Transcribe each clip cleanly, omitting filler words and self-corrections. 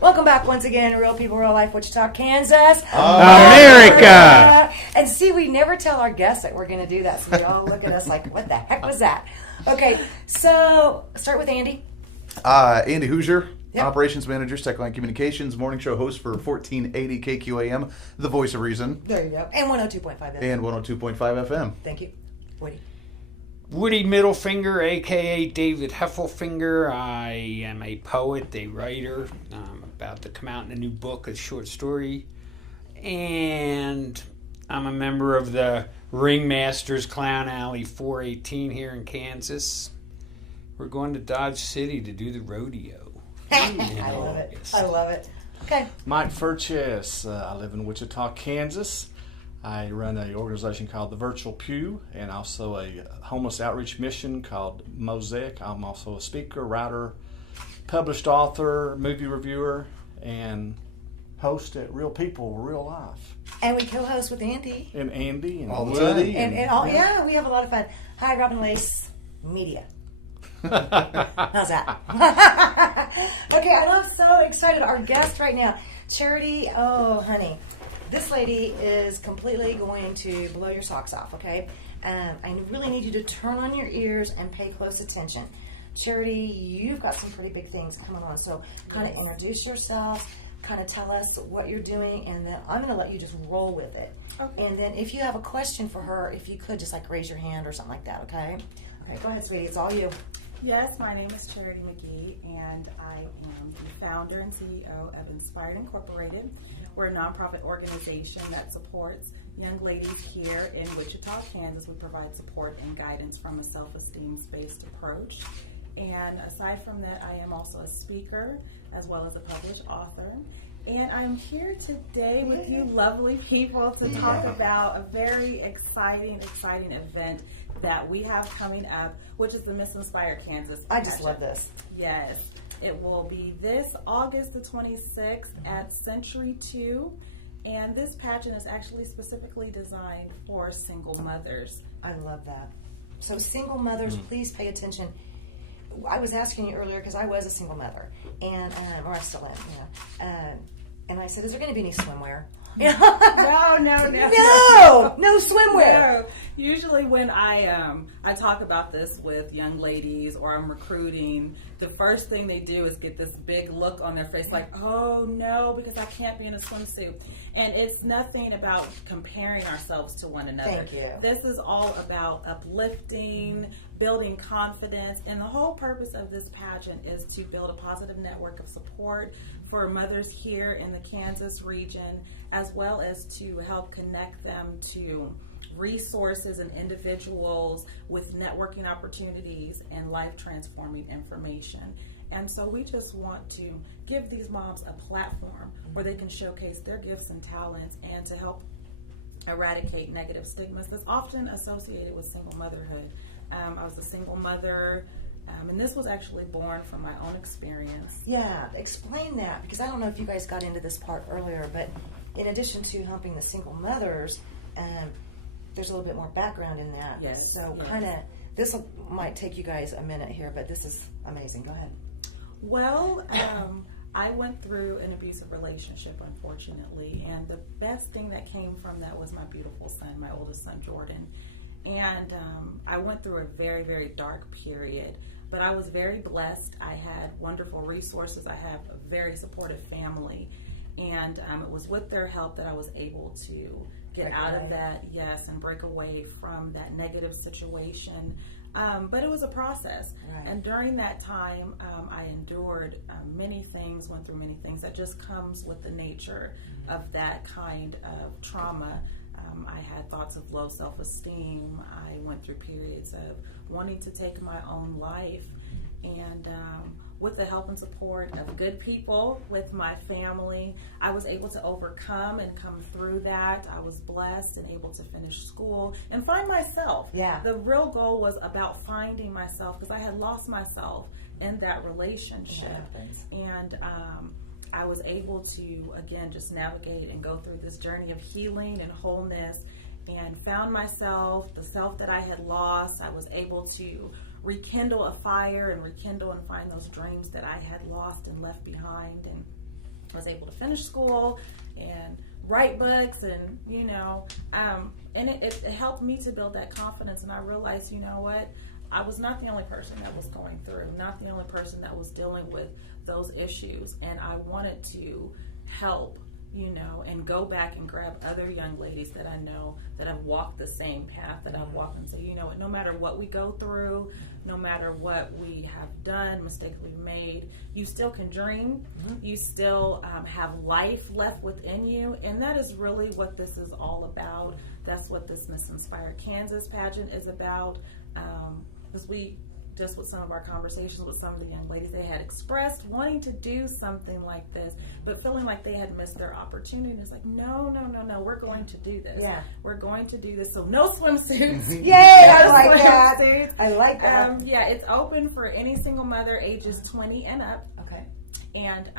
Welcome back once again to Real People, Real Life, Wichita, Kansas. America! And see, we never tell our guests that we're going to do that, so they all look at us like, what the heck was that? Okay, so start with Andy. Andy Hoosier, Yep. Operations Manager, Techline Communications, morning show host for 1480 KQAM, The Voice of Reason. There you go. And 102.5 FM. And 102.5 FM. Thank you. Woody. Woody Middlefinger, a.k.a. David Heffelfinger. I am a poet, a writer. I'm about to come out in a new book, a short story. And I'm a member of the Ringmasters Clown Alley 418 here in Kansas. We're going to Dodge City to do the rodeo. I love it. I love it. Okay. Mike Furches. I live in Wichita, Kansas. I run an organization called the Virtual Pew and also a homeless outreach mission called Mosaic. I'm also a speaker, writer, published author, movie reviewer, and host at Real People, Real Life. And we co-host with Andy. And Andy and All the Woody. time. And all, yeah, we have a lot of fun. Hi, Robin Lace Media. How's that? Okay, I'm so excited. Our guest right now, Charity. Oh, honey, this lady is completely going to blow your socks off. Okay, I really need you to turn on your ears and pay close attention. Charity, you've got some pretty big things coming on. So, kind of introduce yourself. Kind of tell us what you're doing, and then I'm going to let you just roll with it. Okay. And then, if you have a question for her, if you could just like raise your hand or something like that. Okay. Okay, go ahead, sweetie. It's all you. Yes, my name is Charity McGee, and I am the founder and CEO of Spired Incorporated. We're a nonprofit organization that supports young ladies here in Wichita, Kansas. We provide support and guidance from a self-esteem-based approach. And aside from that, I am also a speaker as well as a published author. And I'm here today with you lovely people to talk about a very exciting event that we have coming up, which is the Miss Inspired Kansas I just pageant. love this. Yes. It will be this August the 26th at Century 2. And this pageant is actually specifically designed for single mothers. I love that. So single mothers, please pay attention. I was asking you earlier because I was a single mother, and or I still am, and I said, "Is there going to be any swimwear?" No swimwear. No. Usually when I talk about this with young ladies or I'm recruiting, the first thing they do is get this big look on their face like, oh no, because I can't be in a swimsuit. And it's nothing about comparing ourselves to one another. Thank you. This is all about uplifting, building confidence, and the whole purpose of this pageant is to build a positive network of support for mothers here in the Kansas region, as well as to help connect them to resources and individuals with networking opportunities and life-transforming information. And so we just want to give these moms a platform where they can showcase their gifts and talents and to help eradicate negative stigmas that's often associated with single motherhood. I was a single mother, and this was actually born from my own experience. Yeah, explain that, because I don't know if you guys got into this part earlier, but in addition to helping the single mothers, there's a little bit more background in that. Yes. So kind of, this might take you guys a minute here, but this is amazing. Go ahead. Well, I went through an abusive relationship, unfortunately, and the best thing that came from that was my beautiful son, my oldest son, Jordan. And I went through a very, very dark period, but I was very blessed. I had wonderful resources. I have a very supportive family, and it was with their help that I was able to get out of that, and break away from that negative situation. But it was a process. Right. And during that time, I endured many things, went through many things. That just comes with the nature of that kind of trauma. I had thoughts of low self-esteem. I went through periods of wanting to take my own life. And with the help and support of good people, with my family, I was able to overcome and come through that. I was blessed and able to finish school and find myself. Yeah. The real goal was about finding myself because I had lost myself in that relationship. And I was able to, again, just navigate and go through this journey of healing and wholeness and found myself, the self that I had lost. I was able to rekindle a fire and rekindle and find those dreams that I had lost and left behind. And I was able to finish school and write books, and and it helped me to build that confidence. And I realized, you know what, I was not the only person that was going through, not the only person that was dealing with those issues, and I wanted to help, and go back and grab other young ladies that I know that have walked the same path that I've walked, and say, no matter what we go through, no matter what we have done, mistakes we've made, you still can dream. You still have life left within you, and that is really what this is all about. That's what this Miss Inspired Kansas pageant is about. Because we, just with some of our conversations with some of the young ladies, they had expressed wanting to do something like this, but feeling like they had missed their opportunity. And it's like, no, we're going to do this. Yeah. We're going to do this. So no swimsuits. Yay, I like that. Swimsuits. I like that. It's open for any single mother ages 20 and up. Okay. And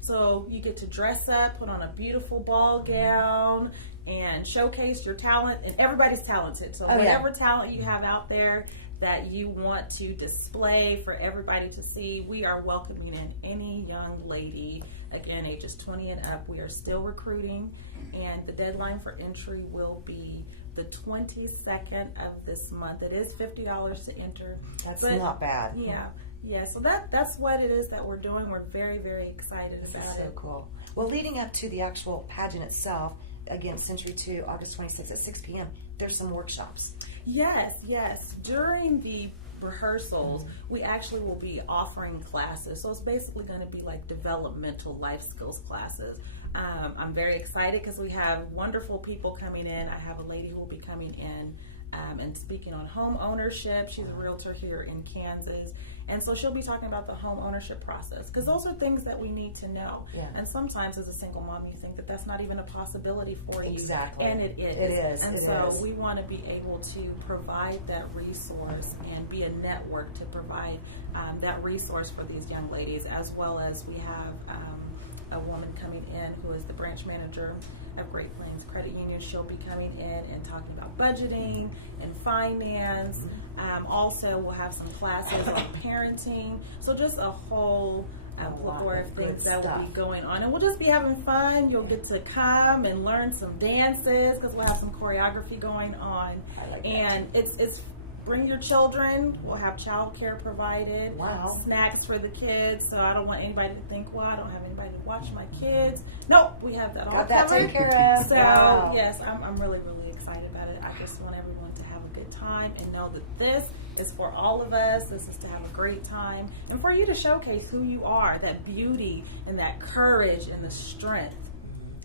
so you get to dress up, put on a beautiful ball gown, and showcase your talent. And everybody's talented. So whatever talent you have out there that you want to display for everybody to see, we are welcoming in any young lady, again, ages 20 and up. We are still recruiting, and the deadline for entry will be the 22nd of this month. It is $50 to enter. That's not bad. Yeah, so that's what it is that we're doing. We're very, very excited about This is so cool. Well, leading up to the actual pageant itself, again, Century 2, August 26th at 6 p.m., there's some workshops. Yes. During the rehearsals, we actually will be offering classes. So it's basically going to be like developmental life skills classes. I'm very excited because we have wonderful people coming in. I have a lady who will be coming in and speaking on home ownership. She's a realtor here in Kansas. And so she'll be talking about the home ownership process, because those are things that we need to know. Yeah. And sometimes as a single mom, you think that that's not even a possibility for you. Exactly. And it is. It is. And so we want to be able to provide that resource and be a network to provide that resource for these young ladies, as well as we have a woman coming in who is the branch manager of Great Plains Credit Union. She'll be coming in and talking about budgeting and finance. Also, we'll have some classes on parenting. So just a whole plethora of things that will be going on. And we'll just be having fun. You'll get to come and learn some dances, because we'll have some choreography going on. And it's bring your children. We'll have childcare provided. Wow. Snacks for the kids. So I don't want anybody to think, well, I don't have anybody to watch my kids. Nope, we have that all covered. Got that taken care of. So wow. yes, I'm really, really excited about it. I just want everyone to have a good time and know that this is for all of us. This is to have a great time, and for you to showcase who you are, that beauty and that courage and the strength,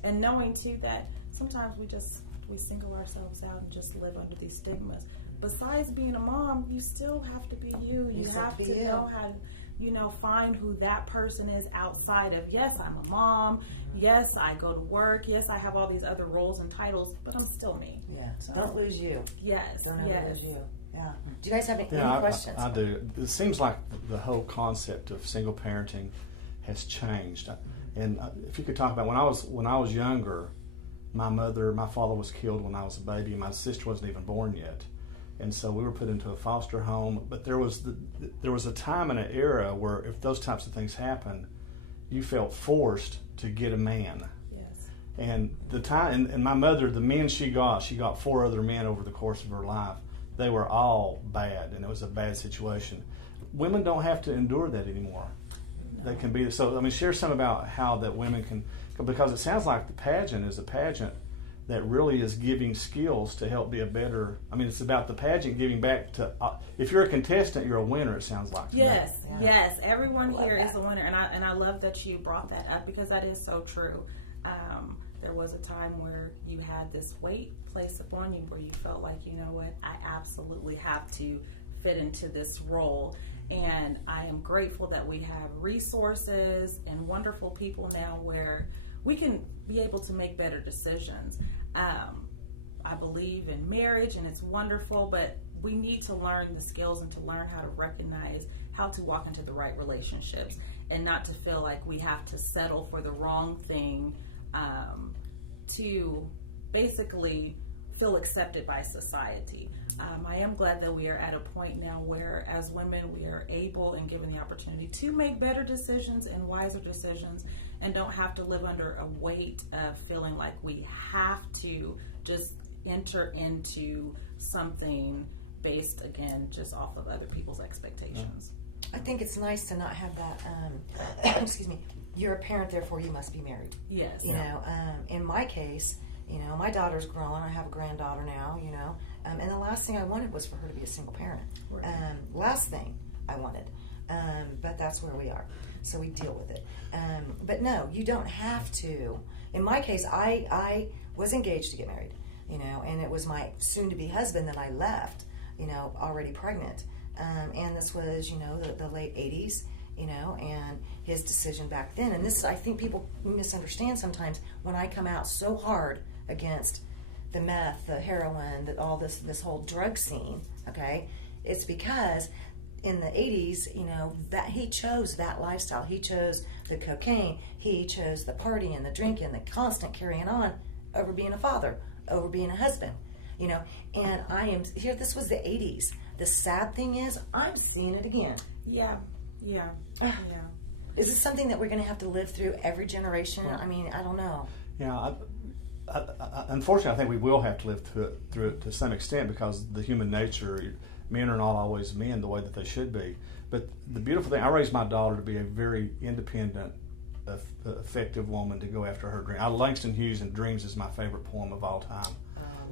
and knowing too that sometimes we single ourselves out and just live under these stigmas. Besides being a mom, you still have to be you. You have to know how to, find who that person is outside of, yes, I'm a mom. Yes, I go to work. Yes, I have all these other roles and titles, but I'm still me. Yeah. So, don't lose you. Yes. Don't ever lose you. Yeah. Do you guys have any questions? I do. It seems like the whole concept of single parenting has changed. And if you could talk about when I was younger, my father was killed when I was a baby. My sister wasn't even born yet. And so we were put into a foster home, but there was a time and an era where if those types of things happened, you felt forced to get a man. Yes. And the time, and my mother, the men she got 4 other men over the course of her life. They were all bad, and it was a bad situation. Women don't have to endure that anymore. No. They can be so. I mean, share some about how that women can, because it sounds like the pageant is a pageant that really is giving skills to help be a better. I mean, it's about the pageant giving back to. If you're a contestant, you're a winner. It sounds like. Yes, yes. Everyone here is a winner, and I love that you brought that up, because that is so true. There was a time where you had this weight placed upon you, where you felt like, you know what, I absolutely have to fit into this role. And I am grateful that we have resources and wonderful people now where we can be able to make better decisions. I believe in marriage, and it's wonderful, but we need to learn the skills and to learn how to recognize how to walk into the right relationships, and not to feel like we have to settle for the wrong thing, to basically feel accepted by society. I am glad that we are at a point now where, as women, we are able and given the opportunity to make better decisions and wiser decisions, and don't have to live under a weight of feeling like we have to just enter into something based, again, just off of other people's expectations. I think it's nice to not have that, excuse me, you're a parent, therefore you must be married. Yes. You know, in my case, you know, my daughter's grown. I have a granddaughter now, you know, and the last thing I wanted was for her to be a single parent. Right. Last thing I wanted. But that's where we are. So we deal with it. But no, you don't have to. In my case, I was engaged to get married, you know, and it was my soon-to-be husband that I left, you know, already pregnant. And this was, you know, the late 80s, you know, and his decision back then. And this, I think people misunderstand sometimes when I come out so hard against the meth, the heroin, all this whole drug scene, okay? It's because in the 80s, you know, that he chose that lifestyle. He chose the cocaine. He chose the partying, the drinking, the constant carrying on over being a father, over being a husband, you know. And I am here. This was the 80s. The sad thing is, I'm seeing it again. Yeah. Is this something that we're going to have to live through every generation? I mean, I don't know. Yeah, unfortunately, I think we will have to live through it to some extent, because the human nature, men are not always men the way that they should be. But the beautiful thing, I raised my daughter to be a very independent, effective woman to go after her dream. Langston Hughes' and Dreams is my favorite poem of all time.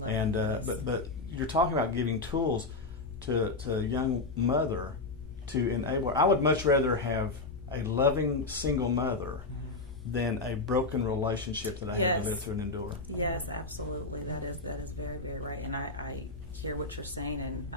And but you're talking about giving tools to a young mother to enable her. I would much rather have a loving single mother than a broken relationship that I had to live through and endure. Yes, absolutely. That is very, very right. And I hear what you're saying, and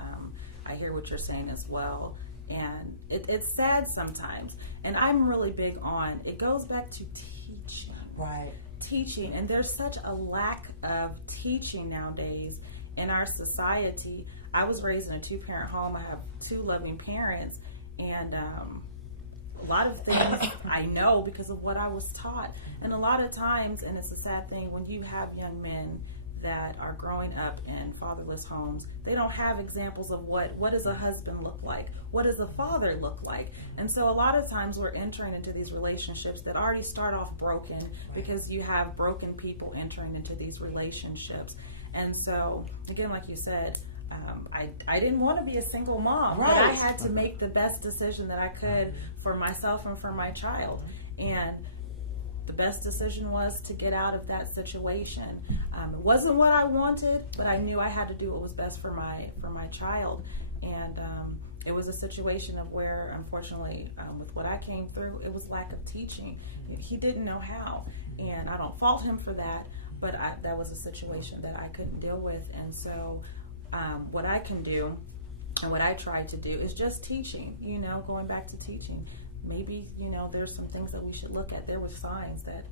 I hear what you're saying as well. And it's sad sometimes. And I'm really big on, it goes back to teaching. Right. Teaching. And there's such a lack of teaching nowadays in our society. I was raised in a 2-parent home. I have 2 loving parents. And a lot of things I know because of what I was taught. And a lot of times, and it's a sad thing, when you have young men that are growing up in fatherless homes, they don't have examples of what does a husband look like? What does a father look like? And so a lot of times we're entering into these relationships that already start off broken, because you have broken people entering into these relationships. And so, again, like you said, I didn't want to be a single mom, but I had to make the best decision that I could for myself and for my child. And the best decision was to get out of that situation. It wasn't what I wanted, but I knew I had to do what was best for my child. And it was a situation of where, unfortunately, with what I came through, it was lack of teaching. He didn't know how, and I don't fault him for that, but that was a situation that I couldn't deal with. And so what I can do and what I try to do is just teaching, you know, going back to teaching. Maybe, you know, there's some things that we should look at. There were signs that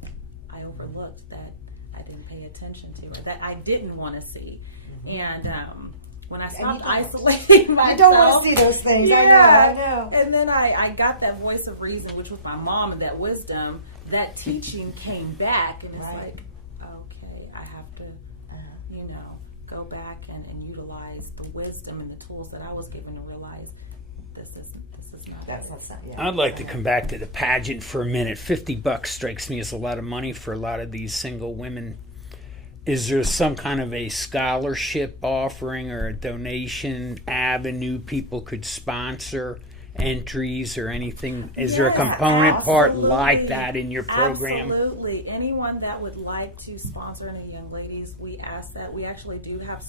I overlooked, that I didn't pay attention to, or that I didn't want to see. And when I stopped isolating myself, I don't want to see those things. Yeah. I know. And then I got that voice of reason, which was my mom, and that wisdom, that teaching came back. And it's like, okay, I have to, you know, go back and utilize the wisdom and the tools that I was given to realize this is not. That's not something. I'd like to come back to the pageant for a minute. $50 strikes me as a lot of money for a lot of these single women. Is there some kind of a scholarship offering or a donation avenue people could sponsor entries or anything? Is there a component part like that in your program? Absolutely. Anyone that would like to sponsor any young ladies, we ask that. We actually do have,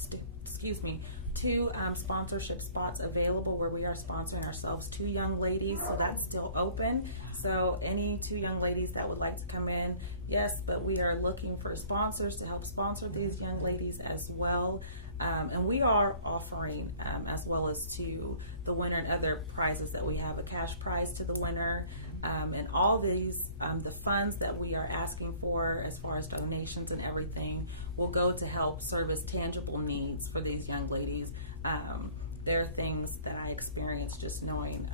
2 sponsorship spots available where we are sponsoring ourselves 2 young ladies, so that's still open. So any 2 young ladies that would like to come in, yes, but we are looking for sponsors to help sponsor these young ladies as well. And we are offering, as well as to the winner and other prizes that we have, a cash prize to the winner. And all these, the funds that we are asking for as far as donations and everything will go to help service tangible needs for these young ladies. There are things that I experienced just knowing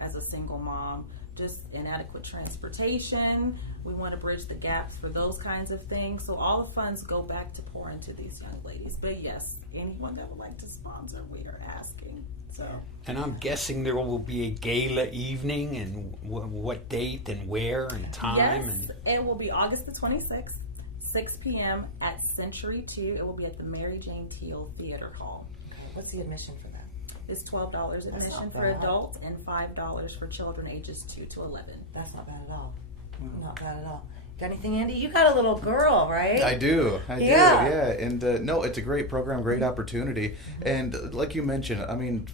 as a single mom, just inadequate transportation, We want to bridge the gaps for those kinds of things. So all the funds go back to pour into these young ladies. But yes, anyone that would like to sponsor, we are asking. So. And I'm guessing there will be a gala evening, and what date and where and time. Yes, it will be August the 26th, 6 p.m. at Century 2. It will be at the Mary Jane Teal Theater Hall. Okay. What's the admission for that? It's $12 admission for adults and $5 for children ages 2 to 11. That's not bad at all. Not bad at all. Got anything, Andy? You got a little girl, right? I do. Yeah. And no, it's a great program, great opportunity. And like you mentioned, I mean,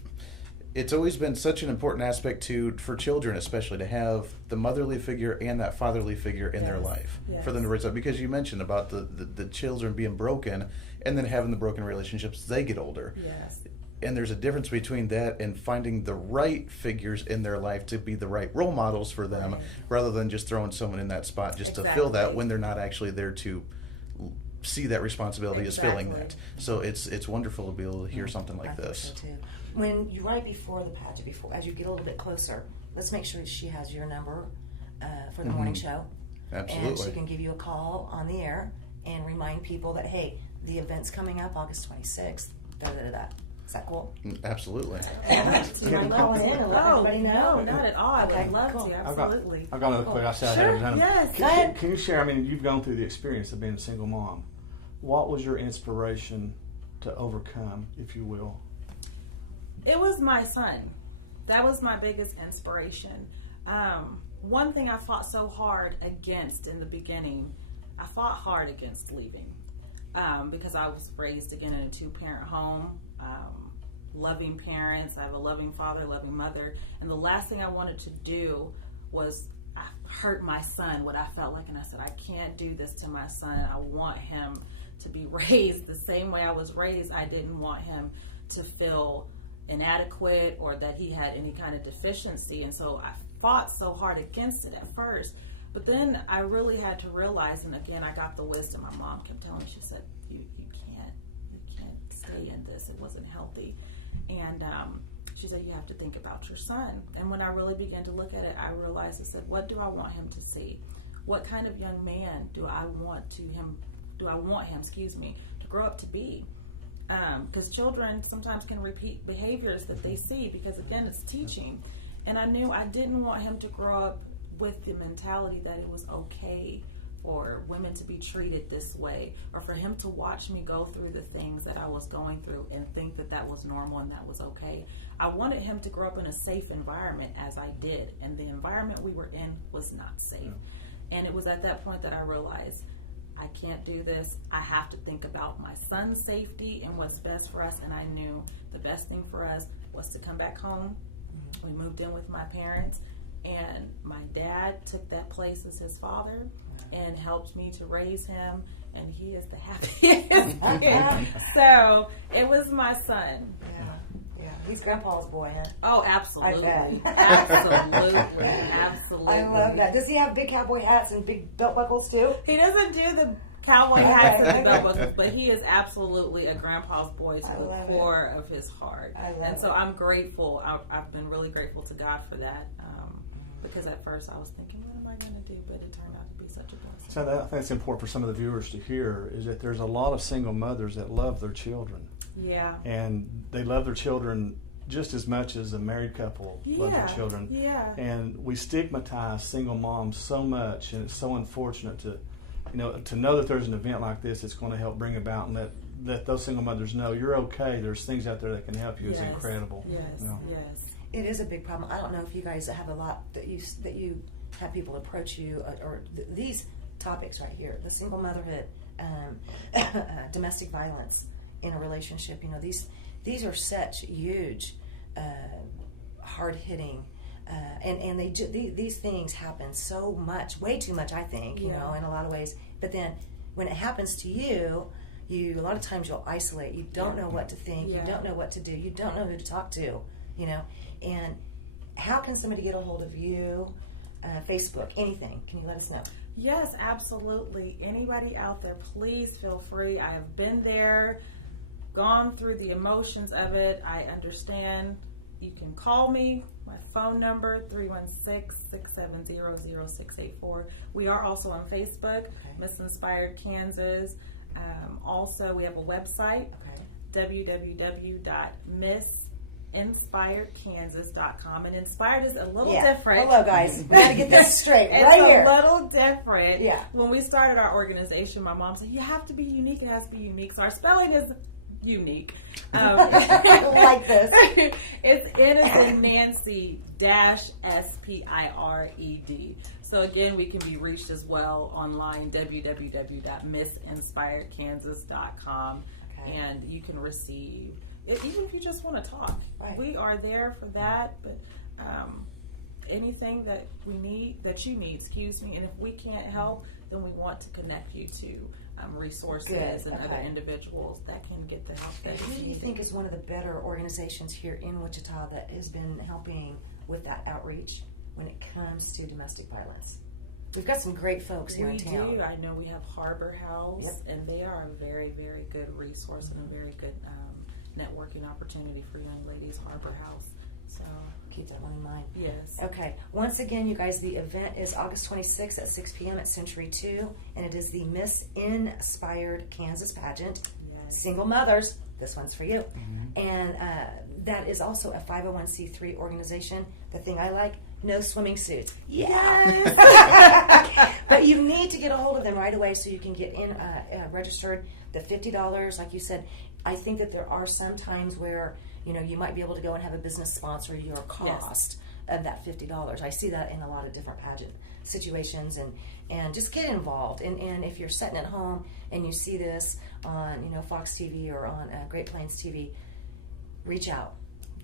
it's always been such an important aspect for children, especially, to have the motherly figure and that fatherly figure in their life for them to raise up. Because you mentioned about the children being broken and then having the broken relationships as they get older. Yes. And there's a difference between that and finding the right figures in their life to be the right role models for them, rather than just throwing someone in that spot just to fill that when they're not actually there to see that responsibility as filling that. So it's wonderful to be able to hear something like this. So too. When you right before the pageant, as you get a little bit closer, let's make sure that she has your number for the morning show. Absolutely. And she can give you a call on the air and remind people that, hey, the event's coming up August 26th. Da-da-da-da. Is that cool? Absolutely. Do you mind calling in and let everybody know? No, not at all. I Okay, would love cool. to. Absolutely. I've got another quick. I said I haven't done them. Yes. Go ahead. Can you share? I mean, you've gone through the experience of being a single mom. What was your inspiration to overcome, if you will? It was my son. That was my biggest inspiration. One thing I fought so hard against in the beginning, I fought hard against leaving because I was raised again in a 2-parent home. Loving parents. I have a loving father, loving mother. And the last thing I wanted to do was hurt my son, what I felt like. And I said, I can't do this to my son. I want him to be raised the same way I was raised. I didn't want him to feel inadequate or that he had any kind of deficiency. And so I fought so hard against it at first. But then I really had to realize, and again, I got the wisdom. My mom kept telling me, she said, you can't stay in this. It wasn't healthy. And she said, you have to think about your son. And when I really began to look at it, I realized, I said, what do I want him to see? What kind of young man do I want him, to grow up to be? Because children sometimes can repeat behaviors that they see because, again, it's teaching. And I knew I didn't want him to grow up with the mentality that it was okay for women to be treated this way, or for him to watch me go through the things that I was going through and think that that was normal and that was okay. I wanted him to grow up in a safe environment, as I did, and the environment we were in was not safe. And it was at that point that I realized, I can't do this. I have to think about my son's safety and what's best for us. And I knew the best thing for us was to come back home. We moved in with my parents, and my dad took that place as his father and helped me to raise him, and he is the happiest kid. So it was my son. Yeah. He's Grandpa's boy, huh? Oh, absolutely. I bet. Absolutely. I love that. Does he have big cowboy hats and big belt buckles too? He doesn't do the cowboy hats and the belt buckles, but he is absolutely a grandpa's boy to the core of his heart. And so I'm grateful. I've been really grateful to God for that, because at first I was thinking, what am I going to do? But it turned out to be such a blessing. So I think it's important for some of the viewers to hear is that there's a lot of single mothers that love their children. Yeah. And they love their children just as much as a married couple love their children. Yeah. And we stigmatize single moms so much, and it's so unfortunate to know that there's an event like this that's going to help bring about and let those single mothers know you're okay. There's things out there that can help you. It's incredible. Yes. Yes. It is a big problem. I don't know if you guys have a lot that you have people approach you or these topics right here: the single motherhood, domestic violence in a relationship. These are such huge, hard hitting, and these things happen so much, way too much. I think in a lot of ways. But then when it happens to you, a lot of times you'll isolate. You don't know what to think. You don't know what to do. You don't know who to talk to. And how can somebody get a hold of you? Facebook, anything. Can you let us know? Yes, absolutely. Anybody out there, please feel free. I have been there, gone through the emotions of it. I understand you can call me. My phone number, 316-670-0684. We are also on Facebook, Miss Inspired Kansas. Also, we have a website, www.missinspiredkansas.com. And Inspired is a little different. Hello, guys. We got to get this straight It's right here. a little different. Yeah. When we started our organization, my mom said, you have to be unique. It has to be unique. So our spelling is unique. Like this. It's N as in Nancy -SPIRED. So again, we can be reached as well online, www.missinspiredkansas.com. And you can receive, even if you just want to talk, we are there for that. But anything that you need, and if we can't help, then we want to connect you to resources and other individuals that can get the help that Who do you think is one of the better organizations here in Wichita that has been helping with that outreach when it comes to domestic violence? We've got some great folks here in town. We do. I know we have Harbor House, and they are a very, very good resource and a very good networking opportunity for young ladies, Harbor House. So keep that one in mind. Yes. Okay. Once again, you guys, the event is August 26th at 6 p.m. at Century 2, and it is the Miss Inspired Kansas pageant. Yes. Single mothers. This one's for you. And that is also a 501c3 organization. The thing I like, no swimming suits. Yes. But you need to get a hold of them right away so you can get in registered. The $50, like you said, I think that there are some times where you might be able to go and have a business sponsor your cost of that $50. I see that in a lot of different pageant situations, and just get involved. And if you're sitting at home and you see this on Fox TV or on Great Plains TV, reach out.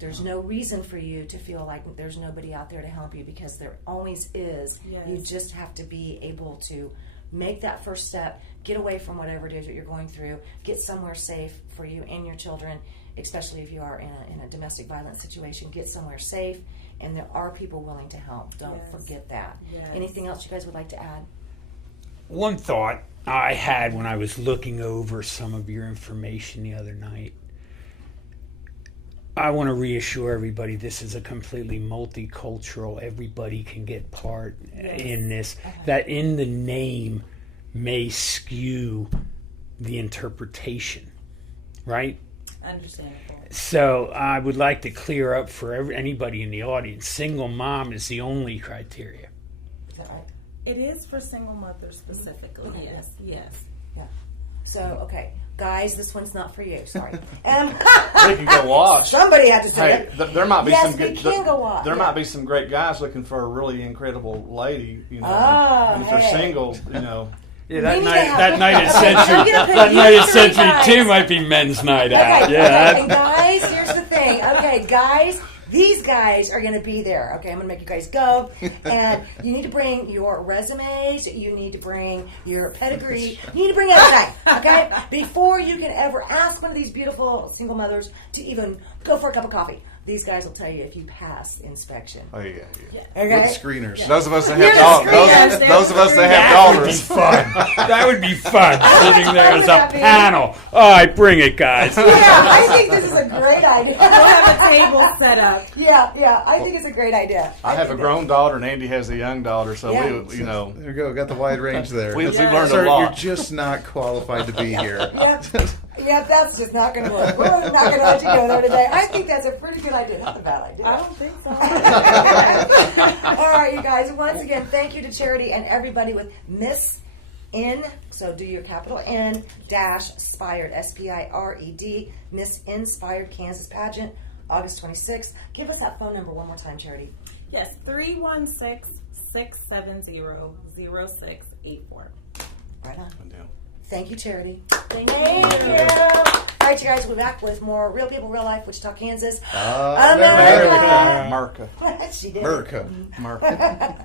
There's no reason for you to feel like there's nobody out there to help you, because there always is. Yes. You just have to be able to make that first step, get away from whatever it is that you're going through, get somewhere safe for you and your children, especially if you are in a domestic violence situation. Get somewhere safe, and there are people willing to help. Don't forget that. Yes. Anything else you guys would like to add? One thought I had when I was looking over some of your information the other night, I want to reassure everybody this is a completely multicultural, everybody can get part in this, that in the name may skew the interpretation, right? Understandable. So I would like to clear up for anybody in the audience, single mom is the only criteria. Is that right? It is for single mothers specifically. Okay. Yes. Yeah. So, okay. Guys, this one's not for you. Sorry. We can go watch. Somebody had to say Hey, it. there might be Yes, some we good. can go watch. There might be some great guys looking for a really incredible lady, Oh, and if they're hey. single, Yeah, that We need night, to have- that night at Okay, Century, I'm gonna put that you night at three Century guys. 2 might be men's night out. Okay, Yeah, okay, and guys, here's the thing. Okay, guys, these guys are going to be there. Okay, I'm going to make you guys go. And you need to bring your resumes. You need to bring your pedigree. You need to bring everything, okay? Before you can ever ask one of these beautiful single mothers to even go for a cup of coffee. These guys will tell you if you pass the inspection. Oh yeah. Okay? With screeners. Those of us that You're have the daughters, screeners. those of us that have that would be daughters. fun. That would be fun. Sitting there as a that be? panel. All right, bring it, guys. Yeah, I think this is a great idea. We'll have a table set up. Yeah, I think it's a great idea. I have a think grown daughter, and Andy has a young daughter, so Yeah. we, There you go. Got the wide range there. we've Yeah. learned Sir, a lot. you're just not qualified to be here. Yeah, that's just not going to work. We're not going to let you go there today. I think that's a pretty good idea. Not a bad idea. I don't think so. All right, you guys. Once again, thank you to Charity and everybody with Miss N. So do your capital N dash Spired, SPIRED, Miss Inspired Kansas pageant, August 26th. Give us that phone number one more time, Charity. Yes, 316-670-0684. Right on. Yeah. Thank you, Charity. Thank you. Thank you. All right, you guys. We'll be back with more Real People, Real Life, Wichita, Kansas. America. America. She did. America. America.